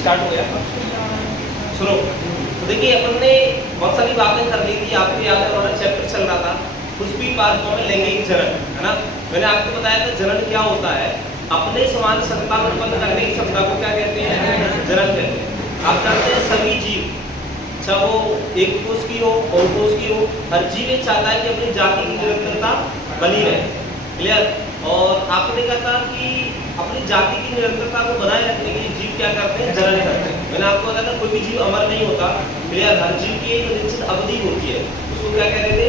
Start हो गया। सुनो, तो देखिए अपन ने बहुत सारी बातें कर ली थी, आपको याद है हमारा चैप्टर चल रहा था पुष्पी पादपों में लैंगिक जनन, है ना। मैंने आपको बताया था जनन क्या होता है, अपने समान संतान उत्पन्न करने की क्षमता को क्या कहते हैं, जनन कहते हैं। आप जानते हैं सभी जीव, चाहे वो एक कोष की हो और कोष की हो, हर जीव ये चाहता है कि अपनी जाति की निरंतरता बनी रहे, क्लियर। और आपने देखा था कि अपनी जाति की निरंतरता को बनाए रखने के लिए जीव क्या करते हैं, जनन करते हैं। मैंने आपको बताया था कोई भी जीव अमर नहीं होता, क्लियर। हर जीव की एक निश्चित अवधि होती है, उसको क्या कहते थे,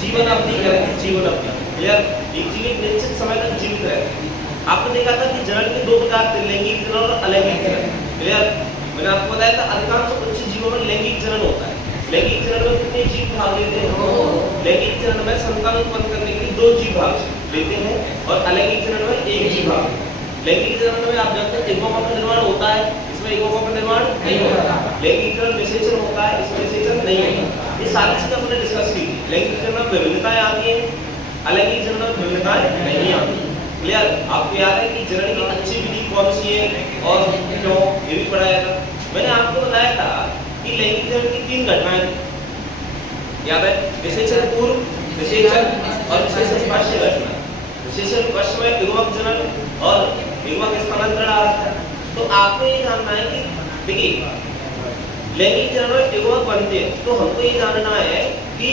जीवन अवधि कहते हैं, जीवन अवधि, क्लियर। एक जीव एक निश्चित समय तक जीवित रहते हैं। आपने देखा था कि जनन के दो प्रकार थे, लैंगिक जनन और अलैंगिक जनन, क्लियर। मैंने आपको बताया था अधिकांश उच्च जीवों में लैंगिक जनन होता है। लैंगिक जनन में कितने जीव भाग लेते हैं, लैंगिक जनन में संतान उत्पन्न करने के लिए 2 जीव भाग लेते हैं और अलैंगिक जनन में 1 जीव भाग। लैंगिक जनन में आप जानते हैं युग्मकों का निर्माण होता है, इसमें युग्मकों का निर्माण नहीं होता। लैंगिक जनन विशेषण होता है, इसमें विशेषण नहीं होता। ये सारी चीजें हमने डिस्कस की। लैंगिक जनन में विभिन्नताएं आती हैं, अलैंगिक जनन में विभिन्नताएं नहीं आती, क्लियर। आपको याद है कि जनन की अच्छी विधि कौन सी है और क्यों, ये भी पढ़ाया था। मैंने आपको बताया था कि लैंगिक जनन की 3 घटनाएं थी, याद है, विशेषण पूर्व, विशेषण और विशेषण पश्च घटना। विशेषण पश्च में युग्मक जनन और युग्मक स्थानांतरण आ रहा है। तो आपको ये जानना है कि देखिए लैंगिक जनन में युग्मक बनते हैं, तो हमको ये जानना है कि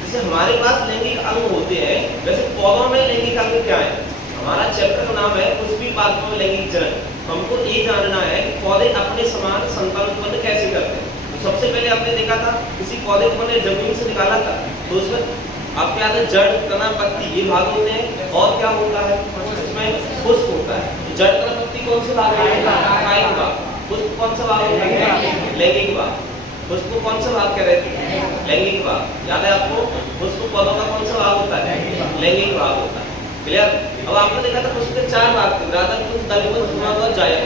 जैसे हमारे पास लैंगिक अंग होते हैं, वैसे पौधों में लैंगिक अंग क्या है। हमारा चैप्टर का नाम है पुष्पी पादपों में लैंगिक जनन। हमको ये जानना है कि पौधे अपने समान संतान उत्पन्न कैसे करते हैं। तो सबसे पहले आपने देखा था किसी पौधे को मैंने जमीन से निकाला था, तो उसमें आपके याद है जड़, तना, पत्ती ये भाग होते हैं, और क्या होता है उसमें पुष्प होता है। तो जड़, तना, पत्ती कौन से भाग है, कायिक भाग। पुष्प कौन सा भाग होता है, लैंगिक भाग। पुष्प को कौन सा भाग कह रहे थे, लैंगिक भाग। याद है आपको, पुष्प पौधों का कौन सा भाग होता है, लैंगिक भाग होता है, क्लियर। अब आपने देखा था पुष्प के 4 भाग थे, राधाकुंज, दलकुंज, पुमांग और जायक,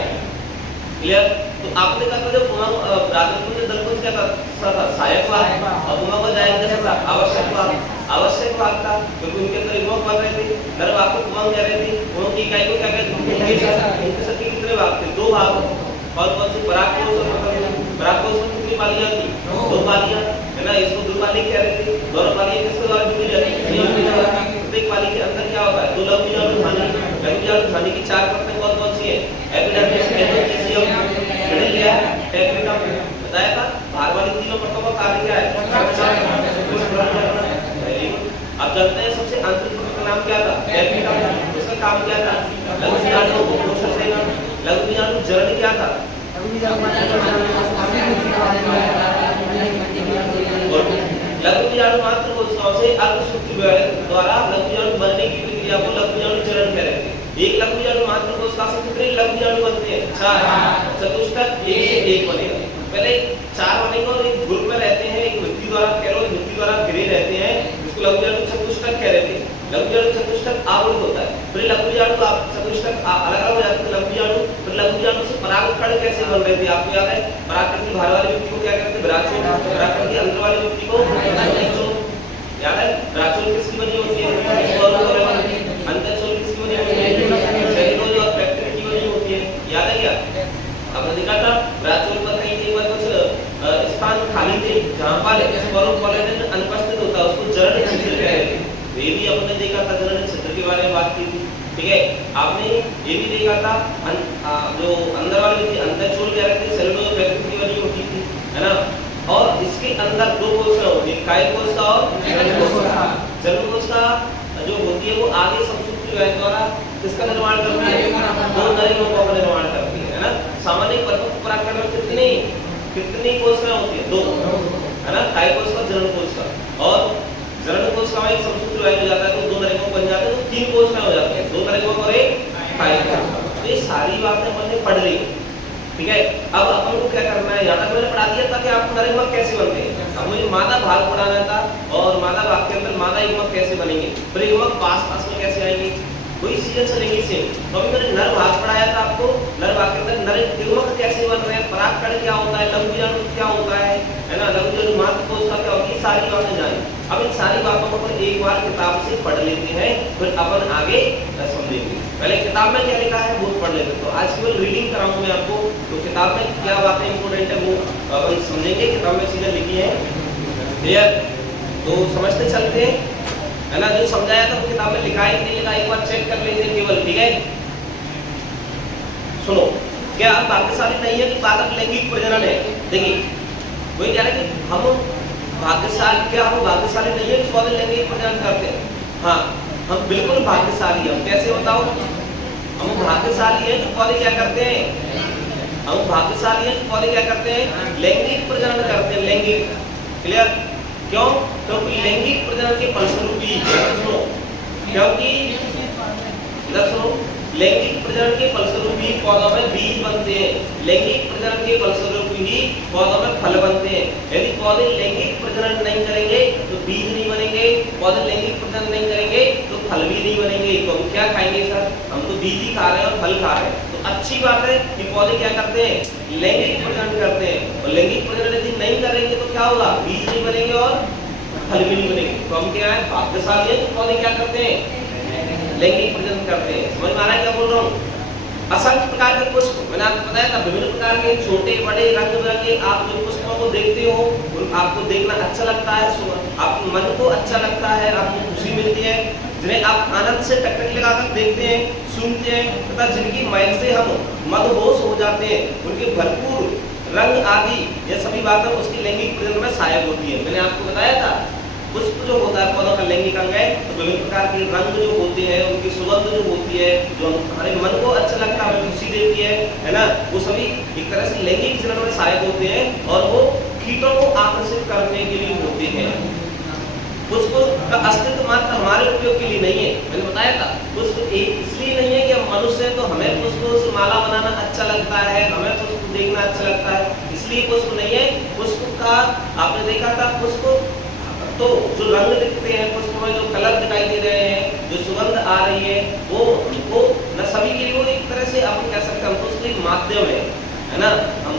क्लियर। तो आपने कहा था जो पुमांग, राधाकुंज, दलकुंज क्या था, सहायक भाग, और पुमांग और जायक जैसा था आवश्यक भाग। आवश्यक भाग था क्योंकि उनके अंदर युग्मक बन रहे थे। नर भाग को पुमांग कह रहे थे, उनकी इकाई को क्या कहते थे, उनके सबके कितने भाग थे, 2 भाग। और कौन से परागकोश और परागकोश में कितनी पालियां थी, 2 पालियां, है ना। इसको द्विपाली कह रहे थे। दोनों पालियां किसके द्वारा जुड़ी जाती है, प्रत्येक पाली के अंदर क्या होता है, 2 लघु बीजाणु धानी। लघु बीजाणु धानी की 4 परतें कौन कौन सी है, एपिडर्मिस, एंडोथेलियम, मिडल लेयर, टेक्निकम। बताया था बाहर वाली तीनों परतों का कार्य क्या है, आप जानते हैं सबसे आंतरिक परत का नाम क्या था, टेक्निकम। उसका काम क्या था, लघु बीजाणुओं को पोषण देना। लघु बीजाणु जड़ क्या था, लघु बीजाणु मात्र कोशिकाओं से अर्धसूत्री द्वारा लघु बीजाणु बनने की प्रक्रिया को लघु बीजाणु चरण कह रहे थे। एक लघु बीजाणु मात्र कोशिका से कितने लघु बीजाणु बनते हैं, 4। चतुष्टक 1 से 1 बनेगा। पहले 4 बनेगा और एक ग्रुप में रहते हैं, एक वृत्ति द्वारा कैरोल वृत्ति द्वारा घिरे रहते हैं, इसको लघु बीजाणु चतुष्टक कह रहे थे। लघु बीजाणु चतुष्टक आवृत होता है, फिर लघु बीजाणु चतुष्टक अलग अलग हो जाते हैं लघु बीजाणु। फिर लघु बीजाणु से परागकण कैसे बन रहे थे, आपको याद है, परागकण की बाहर वाली व्यक्ति को क्या कहते हैं, ब्राचोल। परागकण की अंदर वाली व्यक्ति को अंतःचोल, याद है। ब्राचोल किसकी बनी होती है, अंतःचोल किसकी बनी होती है, सेल्यूलोज और पेक्टिन की बनी होती है, याद है क्या। आपने देखा था ब्राचोल पर कहीं एक बार कुछ स्थान खाली थे जहां पर स्पोरोन कोलेजन अनुपस्थित होता है, उसको जनन छिद्र कह रहे थे। ये भी हमने देखा था, जनन छिद्र के बारे में बात की थी, ठीक है। आपने ये भी देखा था जो अंदर वाली थी अंतःचोल कह रहे थे, सेल्यूलोज और पेक्टिन की बनी होती थी, है ना। और इसके अंदर 2 कोशिकाएं होती है, कायिक कोशिका और जनन कोशिका जो होती है वो आगे समसूत्री वैन द्वारा किसका निर्माण करती है, 2 नर युग्मकों का निर्माण करती है ना। सामान्य परिपक्व परागकण में कितनी कोशिकाएं होती है, 2, है ना। कायिक कोशिका, जनन कोशिका। और जनन कोशिका में एक समसूत्री वैन हो जाता है तो 2 नर युग्मक बन जाते हैं, तो 3 कोशिकाएं हो जाती है, 2 नर युग्मक और 1 कायिक कोशिका। तो ये सारी बातें हमने पढ़ ली, ठीक है। अब अपन को क्या करना है, यहाँ तक मैंने पढ़ा दिया था कि आपको नर युग्मक कैसे बनते हैं। अब मुझे मादा भाग पढ़ाना था और मादा भाग के अंदर मादा युग्मक कैसे बनेंगे, फिर युग्मक पास में कैसे आएंगे, वही चीजें चलेंगी सेम। तो अभी मैंने नर भाग पढ़ाया था आपको, नर भाग के अंदर नर युग्मक कैसे बन रहे हैं, परागकण क्या होता है, लघु बीजाणु क्या होता है ना, लघु बीजाणु मात्र कोशिका क्या होती है, सारी बातें जानी। अब इन सारी बातों को एक बार किताब से पढ़ लेते हैं, फिर अपन आगे समझेंगे। पहले किताब में क्या लिखा है वो पढ़ लेते। तो आज केवल रीडिंग कराऊंगा मैं आपको, तो किताब में क्या बातें इंपॉर्टेंट है वो अपन समझेंगे। किताब में सीधे लिखी है, क्लियर? तो समझते चलते हैं, है ना? जो समझाया था वो किताब में लिखा है कि नहीं लिखा, एक बार चेक कर लीजिए केवल, ठीक है? सुनो, क्या भाग्यशाली नहीं है कि बालक लैंगिक प्रजनन है? देखिए वही कह रहे हैं कि हम भाग्यशाली, क्या हम भाग्यशाली नहीं है कि पौधे लैंगिक प्रजनन करते हैं? हाँ, हम बिल्कुल भाग्यशाली हैं। कैसे बताओ? हम भाग्यशाली हैं कि पौधे क्या करते हैं? हम भाग्यशाली हैं कि पौधे क्या करते हैं? लैंगिक प्रजनन करते हैं, लैंगिक। क्लियर? क्यों? क्योंकि लैंगिक प्रजनन के फलस्वरूप ही, सुनो, क्योंकि इधर सुनो, लैंगिक प्रजनन के फलस्वरूप ही पौधों में बीज बनते हैं। लैंगिक प्रजनन के फलस्वरूप ही पौधों में फल बनते हैं। यदि पौधे लैंगिक प्रजनन नहीं करेंगे तो बीज नहीं बनेंगे, पौधे लैंगिक प्रजनन नहीं करेंगे तो फल भी नहीं बनेंगे। तो हम क्या खाएंगे सर? हम तो बीज ही खा रहे हैं और फल खा रहे हैं। तो अच्छी बात है कि पौधे क्या करते हैं? लैंगिक प्रजनन करते हैं। और लैंगिक प्रजनन यदि नहीं करेंगे तो क्या होगा? बीज नहीं बनेंगे और फल भी नहीं बनेंगे। तो हम क्या है? भाग्यशाली है तो पौधे क्या करते हैं? लैंगिक प्रजनन करते हैं। समझ में आ रहा है क्या बोल रहा हूँ? असंख्य प्रकार के पुष्प, मैंने आपको बताया था, विभिन्न प्रकार के छोटे बड़े रंग बिरंगे आप जो पुष्पों को देखते हो, आपको देखना अच्छा लगता है, आपके मन को अच्छा लगता है, आपको खुशी मिलती है, जिन्हें आप आनंद से टकटकी लगाकर देखते हैं, सुनते हैं, तथा जिनकी महक से हम मदहोश हो जाते हैं, उनके भरपूर रंग आदि ये सभी बातें उसकी लैंगिक प्रजनन में सहायक होती है। मैंने आपको बताया था पुष्प जो होता है पौधों का लैंगिक अंग है, तो विभिन्न प्रकार के रंग जो होते हैं, उनकी सुगंध जो होती है, जो हमारे मन को अच्छा लगता है, हमें खुशी देती है ना, वो सभी एक तरह से लैंगिक प्रजनन में सहायक होते हैं और वो कीटों को आकर्षित करने के लिए होते हैं। पुष्प का अस्तित्व मात्र हमारे उपयोग के लिए नहीं है। मैंने बताया था पुष्प इसलिए नहीं है कि हम मनुष्य हैं तो हमें पुष्पों से माला बनाना अच्छा लगता है, हमें पुष्प देखना अच्छा लगता है, इसलिए पुष्प नहीं है। पुष्प का आपने देखा था, पुष्प तो जो रंग दिखते हैं, पुष्प में जो कलर दिखाई दे रहे हैं, जो सुगंध आ रही है, वो हमको न सभी के लिए वो एक तरह से आप कह सकते हैं हमको उसके लिए माध्यम है ना? हम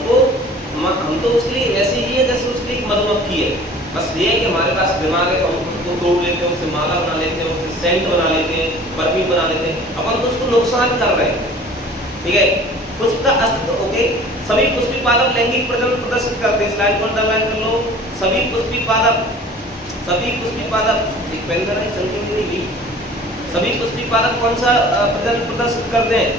तो उसके लिए ऐसे ही है जैसे उसके लिए मधुमक्खी है। बस ये है कि हमारे पास दिमाग है तो हम उसको तोड़ लेते हैं, उससे माला बना लेते हैं, उससे सेंट बना लेते हैं, परफ्यूम बना लेते हैं, अपन तो उसको नुकसान कर रहे हैं, ठीक है? पुष्प का अस्तित्व ओके। सभी पुष्पी पादप लैंगिक प्रजनन प्रदर्शित करते हैं। स्लाइड को अंडरलाइन कर लो। सभी पुष्पी पादप एक पेन है चल के मिलेगी। सभी पुष्पी पादप कौन सा प्रजनन प्रदर्शित करते हैं?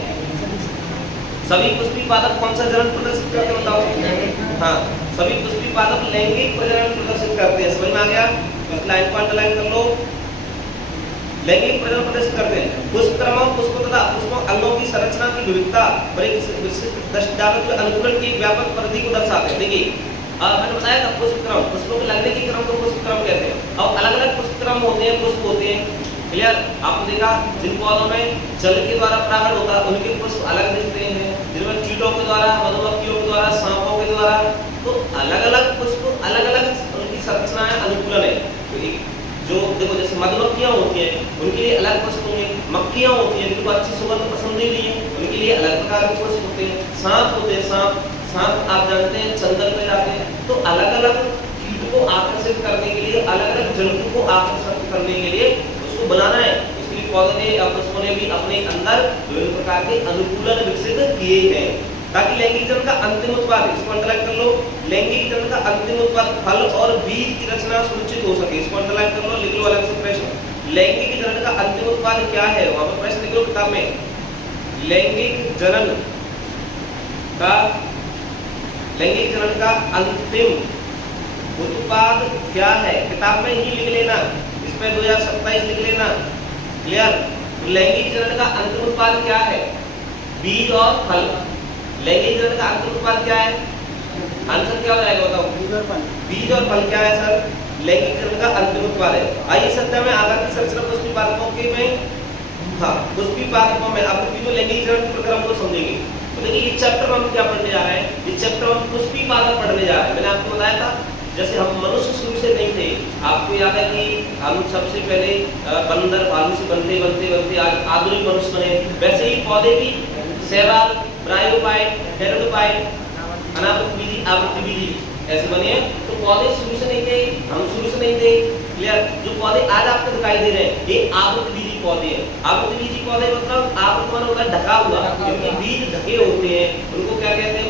सभी पुष्पी पादप कौन सा जनन प्रदर्शित करते हैं बताओ? हाँ, सभी पुष्पी पादप लैंगिक प्रजनन प्रदर्शित करते हैं। समझ में आ गया? इस लाइन को अंडरलाइन कर लो। लैंगिक प्रजनन प्रदर्शित करते हैं। पुष्पक्रमों, पुष्पों तथा पुष्पों अंगों की संरचना की विविधता और एक विशिष्ट दृष्टांत के अनुकूलन की व्यापक परिधि को दर्शाते हैं। देखिए मैंने बताया था पुष्पक्रम, पुष्पों के लगने के क्रम को पुष्पक्रम कहते हैं। और अलग अलग पुष्पक्रम होते हैं, पुष्प होते हैं। क्लियर? आपने देखा जिन पौधों में जल के द्वारा परागण होता है उनके पुष्प अलग दिखते हैं, जिनमें कीटों के द्वारा, मधुमक्खियों के द्वारा, सांपों के द्वारा, तो अलग अलग पुष्प, अलग अलग उनकी संरचना है, अनुकूलन है। तो जो देखो जैसे मधुमक्खियां होती हैं उनके लिए अलग पुष्प होंगे, मक्खियां होती हैं जिनको अच्छी सुगंध पसंद नहीं है उनके लिए अलग प्रकार के पुष्प होते हैं, सांप होते हैं, सांप आप जानते हैं चंदन में जाते हैं। तो अलग अलग कीट को आकर्षित करने के लिए, अलग अलग जंतु को आकर्षित करने के लिए उसको बनाना है। उसके लिए पौधे ने या पुष्पों ने भी अपने अंदर विभिन्न प्रकार के अनुकूलन विकसित किए हैं ताकि लैंगिक जनन का अंतिम उत्पाद, इसको अंडरलाइन कर लो, लैंगिक जनन का अंतिम उत्पाद फल और बीज की रचना सुनिश्चित हो सके। इसको अंडरलाइन कर लो, लिख लो अलग से प्रश्न। लैंगिक जनन का अंतिम उत्पाद क्या है? वहां पर प्रश्न लिख लो किताब में। लैंगिक जनन का अंतिम उत्पाद क्या है? किताब में ही लिख लेना, इस पे 2027 लिख लेना। क्लियर? लैंगिक जनन का अंतिम उत्पाद क्या है? बीज और फल। लैंगिक जनन का अंतिम उत्पाद क्या है? आंसर क्या हो जाएगा बताओ? बीज और फल क्या है सर? लैंगिक जनन का अंतिम उत्पाद है। आइए सत्या में आधार की संरचना पुष्पी पादपों के में, हाँ पुष्पी पादपों में अब जो लैंगिक जनन प्रक्रम को समझेंगे। तो देखिए ये चैप्टर हम क्या पढ़ने जा रहे हैं? ये चैप्टर हम पुष्पी पादप पढ़ने जा रहे हैं। मैंने आपको बताया था जैसे हम मनुष्य शुरू से नहीं थे, आपको याद है कि हम सबसे पहले बंदर भालू से बनते बनते बनते आज आधुनिक मनुष्य बने, वैसे ही पौधे भी शैवाल, ब्रायोफाइट, टेरिडोफाइट, अनावृतबीजी, आवृतबीजी ऐसे बने हैं। तो पौधे शुरू से नहीं थे, हम शुरू से नहीं थे। क्लियर? जो पौधे आज आपको दिखाई दे रहे हैं ये आवृतबीजी पौधे हैं। आवृतबीजी पौधे मतलब आवृत मन होता है ढका हुआ, जिनके बीज ढके होते हैं उनको क्या कहते हैं?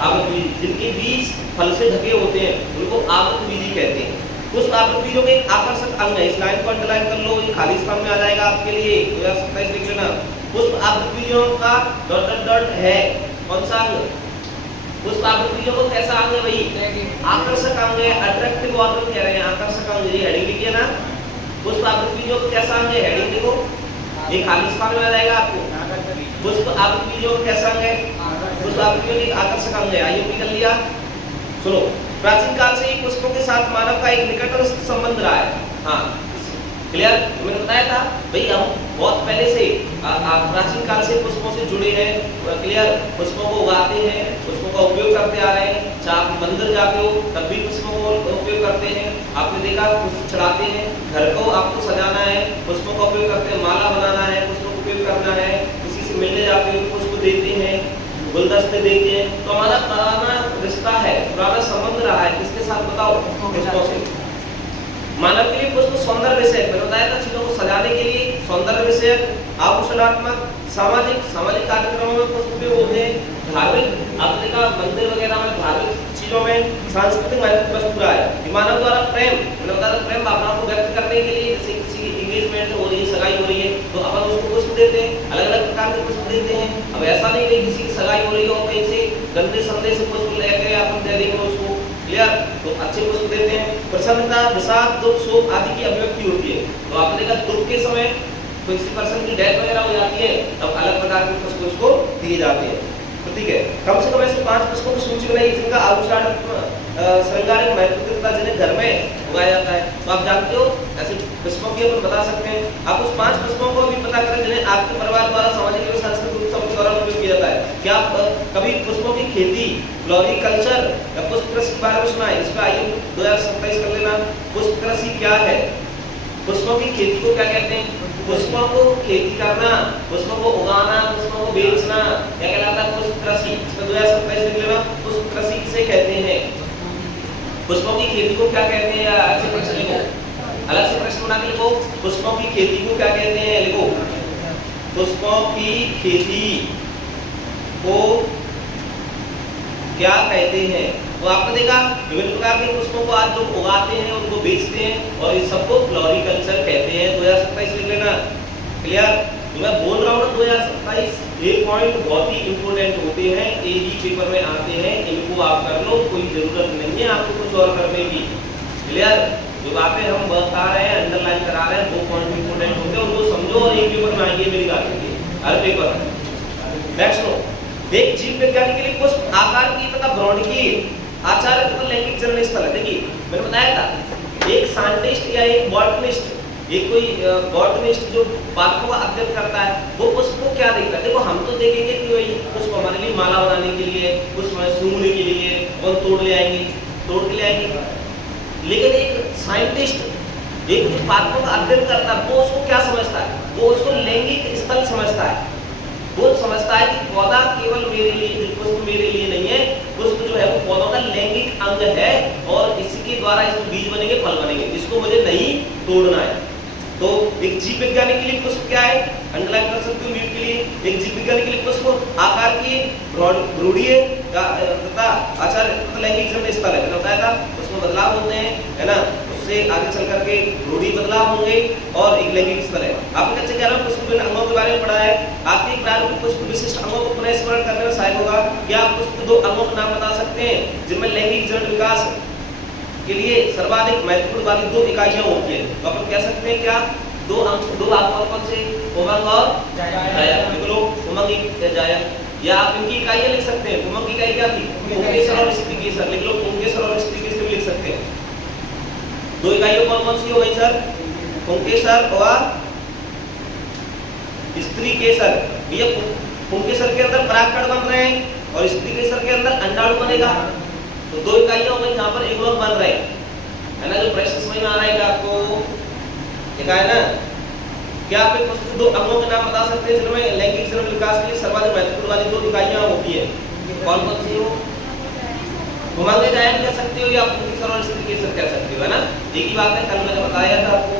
आवृतबीजी। जिनके बीज फल से ढके होते हैं उनको आवृतबीजी कहते हैं। पुष्प आवृतबीजों के एक आकर्षक अंग है। इस लाइन को अंडरलाइन कर लो, ये खाली स्थान में आ जाएगा आपके लिए 2027 लिख लेना। पुष्प आवृतबीजों का डॉट डॉट डॉट है कौन सा अंग? पुष्प आवृतबीजों को कैसा अंग है भाई? आकर्षक अंग है, अट्रैक्टिव ऑर्गन कह रहे हैं, आकर्षक अंग। ये हेडिंग लिखिए ना, पुष्प आवृतबीजों को कैसा अंग है? हेडिंग देखो, ये खाली स्थान में आ जाएगा आपको। पुष्प आवृतबीजों को कैसा अंग है? पुष्प आवृतबीजों का आकर्षक अंग है। आइए कर लिया। सुनो, प्राचीन काल से ही पुष्पों के साथ मानव का एक निकटतम संबंध रहा है। हाँ, क्लियर? मैंने बताया था भाई हम बहुत पहले से प्राचीन काल से पुष्पों से जुड़े हैं। क्लियर? पुष्पों को उगाते हैं, पुष्पों का उपयोग करते आ रहे हैं। चाहे आप मंदिर जाते हो तब भी पुष्पों को उपयोग करते हैं। आपने देखा पुष्प चढ़ाते हैं, घर को आपको सजाना है पुष्पों का उपयोग करते हैं, माला बनाना है पुष्पों का उपयोग करना है, किसी से मिलने जाते हो पुष्प देते हैं, गुलदस्ते देते हैं। तो हमारा पुराना रिश्ता है, पुराना संबंध रहा है किसके साथ? बताओ, पुष्पों से। मानव के लिए पुष्प सौंदर्य विषय, मैंने बताया था चीजों को सजाने के लिए सौंदर्य विषय, आभूषणात्मक, सामाजिक कार्यक्रमों में पुष्प उपयोग होते हैं। धार्मिक, आपने देखा मंदिर वगैरह में धार्मिक चीजों में सांस्कृतिक महत्व पुष्प रहा है। मानव द्वारा प्रेम, मैंने बताया प्रेम भावनाओं को व्यक्त करने के लिए, जैसे किसी की एंगेजमेंट हो रही है, सगाई हो रही है तो अपन उसको पुष्प देते हैं, अलग अलग प्रकार के पुष्प देते हैं। अब ऐसा नहीं कि किसी की सगाई हो रही हो कहीं से गंदे संदेश से पुष्प लेके अपन दे देंगे उसको। क्लियर? तो अच्छे पुष्प देते हैं। प्रसन्नता, विषाद, दुख, शोक आदि की अभिव्यक्ति होती है। तो आपने देखा दुख के समय किसी पर्सन की डेथ वगैरह हो जाती है तब अलग प्रकार के पुष्प उसको दिए जाते हैं। तो ठीक है, कम से कम ऐसे 5 पुष्पों की सूची बनाई जिनका आभूषण श्रृंगारिक महत्व तथा जिन्हें घर में उगाया जाता है। तो आप जानते हो ऐसे पुष्पों की अपन बता सकते हैं। आप उस 5 पुष्पों को भी पता करें जिन्हें आपके परिवार द्वारा सामाजिक एवं सांस्कृतिक उत्सव के दौरान उपयोग किया जाता है। क्या आप कभी पुष्पों की खेती, फ्लोरिकल्चर या पुष्प कृषि के बारे में सुना है? इसका आयु 2027 कर लेना। पुष्प कृषि क्या है? पुष्पों की खेती को क्या कहते हैं? पुष्पों को खेती करना, पुष्पों को उगाना, पुष्पों को बेचना क्या कहलाता है? पुष्प कृषि। इसमें 2027 लिख लेना, पुष्प कृषि किसे कहते हैं? पुष्पों की खेती को क्या कहते हैं? अलग से प्रश्न लिखो, अलग से प्रश्न बना के लिखो। पुष्पों की खेती को क्या कहते हैं? लिखो, पुष्पों की खेती को क्या कहते हैं? तो आपने देखा विभिन्न प्रकार के पुष्पों को आज लोग उगाते हैं, उनको बेचते हैं और इस सबको फ्लोरिकल्चर कहते हैं। 2027 लिख लेना। क्लियर? तो मैं बोल रहा हूँ 2027 ये पॉइंट बहुत ही इंपोर्टेंट होते हैं, एजी पेपर में आते हैं, इनको आप कर लो, कोई जरूरत नहीं है आपको कुछ और करने की। क्लियर? जो बातें हम बता रहे हैं, अंडरलाइन करा रहे हैं, 2 पॉइंट इंपोर्टेंट होते हैं, उनको समझो और एक पेपर में आएंगे मेरी बात है हर पेपर में। नेक्स्ट नो, एक जीव विज्ञानी के लिए पुष्प आकार की तथा भ्रौणिकी आचार्य तथा लैंगिक जनन स्थल है। देखिए मैंने बताया था एक साइंटिस्ट या एक बॉटनिस्ट, एक कोई बॉटनिस्ट जो पादपों का अध्ययन करता है वो पुष्प को क्या देखता है? देखो हम तो देखेंगे कि वही पुष्प हमारे लिए माला बनाने के लिए, पुष्प सूंघने के लिए और तोड़ के ले आएंगे। लेकिन एक साइंटिस्ट एक जो पादपों का अध्ययन करता है वो उसको क्या समझता है? वो उसको लैंगिक स्थल समझता है। वो समझता है कि पौधा केवल मेरे लिए, पुष्प मेरे लिए नहीं है, पुष्प जो है वो पौधों का लैंगिक अंग है और इसके द्वारा इसमें बीज बनेंगे, फल बनेंगे, इसको मुझे नहीं तोड़ना है। तो एक जीव विज्ञानी के लिए पुष्प क्या है? अंडरलाइन कर सकते हो नीट के लिए। एक जीव विज्ञानी के लिए पुष्प आकार की, भ्रूणीय तथा आचार लैंगिक जनन स्थल है। मैंने बताया था उसमें बदलाव होते हैं, है ना? उससे आगे चल करके भ्रूणीय बदलाव होंगे और एक लैंगिक स्थल है। आपने कच्चे कह रहा हूँ पुष्प विभिन्न अंगों के बारे में पढ़ा है। आपके क्लास में पुष्प विशिष्ट अंगों को पुनः स्मरण करने में सहायक होगा। क्या आप पुष्प के 2 अंगों के नाम बता सकते हैं जिनमें लैंगिक जनन विकास के लिए सर्वाधिक महत्वपूर्ण वाली 2 इकाइयां होती है? तो अपन कह सकते हैं क्या 2 अंग, 2 भाग कौन से? उमंग और जाया। लिख लो उमंग या जाया, या आप इनकी इकाइयां लिख सकते हैं। उमंग की इकाई क्या थी? पुंकेसर और स्त्रीकेसर। लिख लो पुंकेसर और स्त्रीकेसर भी लिख सकते हैं। 2 इकाइयां कौन सी हो गई सर? पुंकेसर और स्त्रीकेसर। ये पुंकेसर के अंदर परागकण बन रहे हैं और स्त्रीकेसर के अंदर अंडाणु बनेगा। तो 2 इकाइयां हो गई जहां पर एगोग बन रहे हैं, है ना? जो प्रश्न समझ में आ रहा है क्या आपको? लिखा है ना? क्या आप पुष्प के 2 अंगों के नाम बता सकते हैं जिनमें लैंगिक जनन विकास के लिए सर्वाधिक महत्वपूर्ण वाली 2 इकाइयां होती है? कौन कौन सी हो? उमंग जायन कह सकते हो या पुंकेसर और स्त्रीकेसर कह सकते हो, है ना? एक ही बात है, कल मैंने बताया था आपको।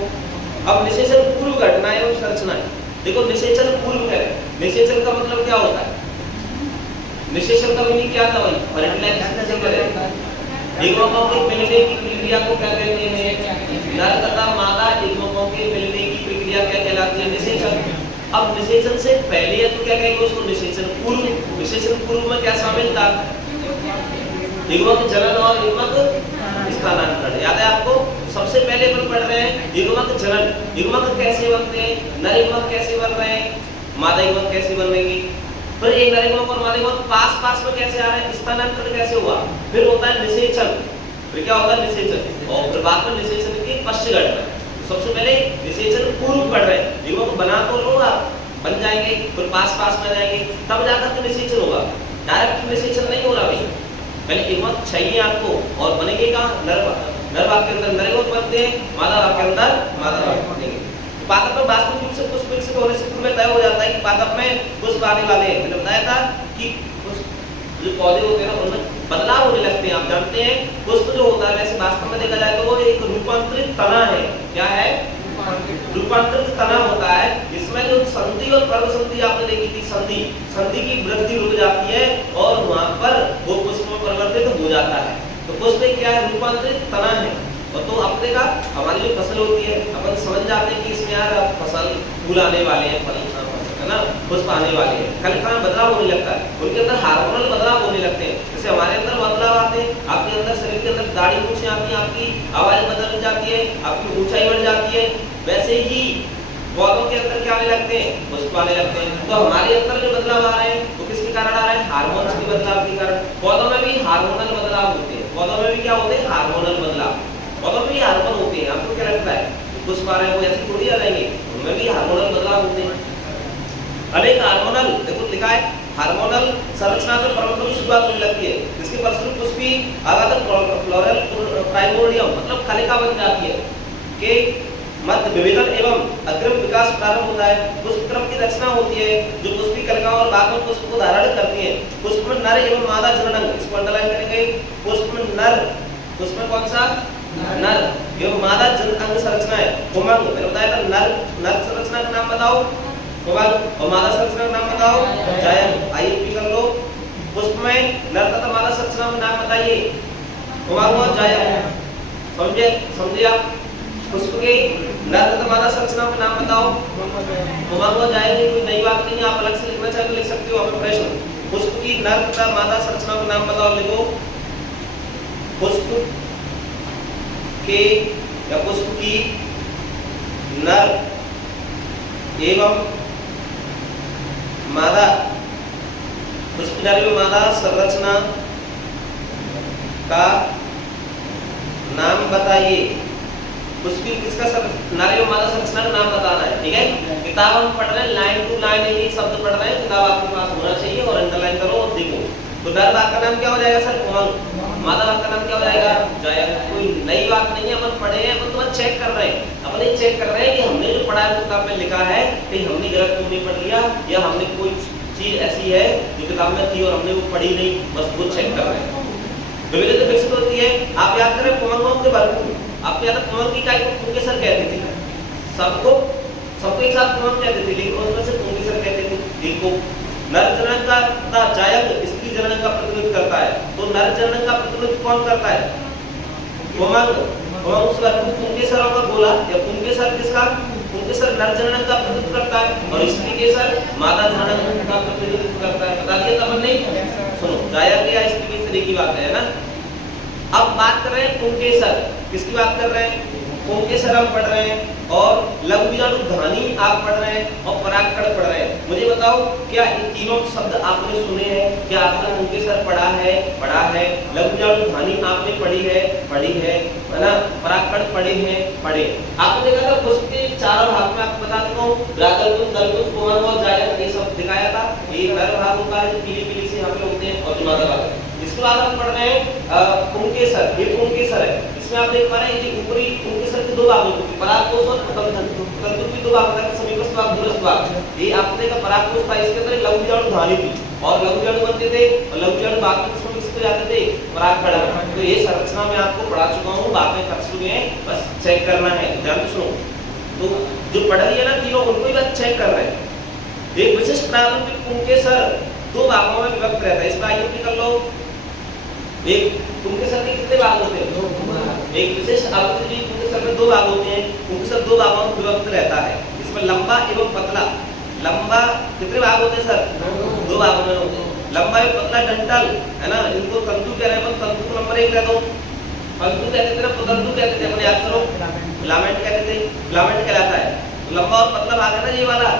अब निषेचन पूर्व घटना एवं संरचना। देखो निषेचन पूर्व है, निषेचन का मतलब क्या होता है? निषेचन का मीनिंग क्या था भाई? फर्टिलाइजेशन से करें युग्मकों के मिलने की प्रक्रिया को क्या कहते हैं? नर तथा मादा युग्मकों के मिलने की प्रक्रिया क्या कहलाती है? निषेचन। अब निषेचन से पहले है तो क्या कहेंगे उसको? निषेचन पूर्व। निषेचन पूर्व में क्या शामिल था? युग्मक जनन और युग्मक स्थानांतरण। याद है आपको? सबसे पहले अपन पढ़ रहे हैं युग्मक जनन। युग्मक कैसे बनते हैं? नर युग्मक कैसे बन रहे हैं? मादा युग्मक कैसे बनेगी? फिर एक नर युग्मक और मादा युग्मक पास में कैसे आ रहे हैं? स्थानांतरण कैसे हुआ? फिर होता है निषेचन। फिर क्या होता है? निषेचन। और फिर बाद में निषेचन की पश्च घटना। सबसे पहले निषेचन पूर्व पढ़ रहे हैं, युग्मक बना तो लो आप, बन जाएंगे, फिर पास में आ जाएंगे, तब जाकर के निषेचन होगा। डायरेक्ट निषेचन नहीं हो रहा भाई। पहले युग्मक चाहिए आपको और बनेंगे कहाँ? नर भाग के अंदर नर युग्मक बनते हैं, मादा भाग के अंदर मादा भाग बनेंगे। पादप में वास्तविक रूप से पुष्प विकसित होने से पूर्व तय हो जाता है कि पादप में पुष्प आने वाले हैं। मैंने बताया था कि जो पौधे होते हैं ना उनमें बदलाव होने लगते हैं। आप जानते हैं पुष्प जो होता है वैसे वास्तव में देखा जाए तो वो एक रूपांतरित तना है। क्या है? रूपांतरित तना होता है। इसमें जो संधि और पर्व संधि आपने देखी थी, संधि की वृद्धि रुक जाती है और वहां पर वो पुष्प में परिवर्तित हो जाता है। तो पुष्प क्या है? रूपांतरित तना है। और तो अपने का हमारी जो फसल होती है अपन समझ जाते हैं कि इसमें यार फसल फूल आने वाले हैं, फल है ना, पुष्प आने वाले हैं, कलिका में बदलाव होने लगता है, उनके अंदर हार्मोनल बदलाव होने लगते हैं। जैसे हमारे अंदर बदलाव आते हैं, आपके अंदर शरीर के अंदर दाढ़ी मूंछें आती हैं, आपकी आवाज बदल जाती है, आपकी ऊंचाई बढ़ जाती है, वैसे ही पौधों के अंदर क्या आने लगते हैं? पुष्प आने लगते हैं। तो हमारे अंदर जो बदलाव आ रहे हैं वो किसके कारण आ रहे हैं? हार्मोन्स के बदलाव के कारण। पौधों में भी हार्मोनल बदलाव होते हैं। पौधों में भी क्या होते हैं? हार्मोनल बदलाव। पौधों में भी हार्मोन होते हैं। आपको क्या लगता है? पुष्प आ रहे हैं वो ऐसे थोड़ी आ जाएंगे, उनमें भी हार्मोनल बदलाव होते हैं। अनेक हार्मोनल, देखो लिखा है हार्मोनल संरचना में परिवर्तन की शुरुआत होने लगती है, जिसके फलस्वरूप पुष्पी आगातक फ्लोरल प्राइमोर्डियम मतलब कलिका बन जाती है के मध्य विभेदन एवं अग्रिम विकास प्रारंभ होता है। पुष्प क्रम की रचना होती है जो पुष्पी कलिका और बाद में पुष्प को धारण करती है। पुष्प में नर एवं मादा जनन, इसको अंडरलाइन करेंगे। पुष्प में नर, पुष्प में कौन सा? नर एवं मादा जन अंग संरचना है। उमंग, मैंने बताया था नर संरचना का नाम बताओ उमंग, और मादा संरचना का नाम बताओ जायंग। आइए पी कर लो। पुष्प में नर तथा मादा संरचना का नाम बताइए, उमंग और जायंग। समझे आप? पुष्प के नर तथा मादा संरचना का नाम बताओ, उमंग और जायंग। कोई नई बात नहीं है, आप अलग से लिखना चाहे तो लिख सकते हो। आपका प्रश्न पुष्प की नर तथा मादा संरचना का नाम बताओ, लिखो। पुष्प के या पुष्प की नर एवं मादा, पुष्प नर एवं मादा संरचना का नाम बताइए। पुष्प की किसका नर एवं मादा संरचना का नाम बताना है, ठीक है? किताब हम पढ़ रहे हैं, लाइन टू लाइन एक शब्द पढ़ रहे हैं, किताब आपके पास होना चाहिए और अंडरलाइन करो और देखो। तो नर भाग का नाम क्या हो जाएगा सर? उमंग। मादा भाग का नाम क्या हो जाएगा? जायंग। कोई नई बात नहीं है, अपन पढ़े हैं, अपन तो बस चेक कर रहे हैं। अपन ये चेक कर रहे हैं कि हमने जो पढ़ा है किताब में लिखा है कि हमने गलत तो नहीं पढ़ लिया, या हमने कोई चीज ऐसी है जो किताब में थी और हमने वो पढ़ी नहीं, बस वो चेक कर रहे हैं। विविधता विकसित होती है। आप याद करें उमंगों के भरपूर, आपको याद है उमंग की काय को पुंकेसर कहते थे। सबको एक साथ उमंग कहते थे, लेकिन उसमें से पुंकेसर कहते थे। देखो नर जनन का तथा जायंग स्त्री जनन का प्रतिनिधित्व करता है। तो नर जनन का प्रतिनिधित्व कौन करता है? उमंग। उमंग उसका पुंकेसर होगा बोला, या पुंकेसर किसका? पुंकेसर नर जनन का प्रतिनिधित्व करता है और स्त्री केसर मादा जनन का प्रतिनिधित्व करता है। बता दिया था हमने? सुनो, जायंग या स्त्री केसर एक ही बात है ना। अब बात कर रहे हैं पुंकेसर, किसकी बात कर रहे हैं? पुंकेसर हम पढ़ रहे हैं, और लघु बीजाणु धानी आप पढ़ रहे हैं, और परागकण पढ़ रहे हैं। मुझे बताओ क्या इन तीनों शब्द आपने सुने हैं? क्या आपने पुंकेसर पढ़ा है? लघु बीजाणु धानी आपने पढ़ी है ना? परागकण पढ़े हैं, पढ़े। आपने देखा था पुष्प के चारों भाग में, आपको बता देता हूँ, रागलपुष्प, दलपुष्प, उमंग और जायंग, ये सब दिखाया था। ये नर भाग होता है, पीली से यहाँ पे होते हैं, और मादा भाग है। इसके बाद हम पढ़ रहे हैं पुंकेसर। ये पुंकेसर है, इसमें आप देख पा रहे हैं कि ऊपरी पुंकेसर के दो भाग होते हैं, परागकोश और तंतु के दो भाग होते हैं, समीपस्थ भाग, दूरस्थ भाग। ये आपने देखा परागकोश था, इसके अंदर लघु बीजाणु धानी थी, और लघु बीजाणु बनते थे, और लघु बीजाणु बाद में किसमें मिक्स हो जाते थे? परागकण। तो ये संरचना में आपको पढ़ा चुका हूँ, बातें कर चुके हैं, बस चेक करना है। ध्यान से सुनो। तो जो पढ़ लिया ना तीनों, उनको ही बात चेक कर रहे हैं। एक विशिष्ट प्रारंभिक पुंकेसर दो भागों में विभक्त रहता है। इसमें आइए कर लो, एक पुंकेसर के कितने भाग होते हैं? एक विशिष्ट आवृत्ति पुंकेसर में दो भाग होते हैं। पुंकेसर दो भागों में विभक्त रहता है। इसमें लंबा एवं पतला। लंबा कितने भाग होते हैं सर? दो भागों में होते हैं। लंबा एवं पतला डंठल है ना, इनको तंतु कह रहे हैं। तंतु को नंबर 1 कह दो। तंतु कहते थे ना, तंतु कहते थे, अपने याद करो, फिलामेंट कहते थे, फिलामेंट कहलाता है। लंबा और पतला भाग है ना ये वाला,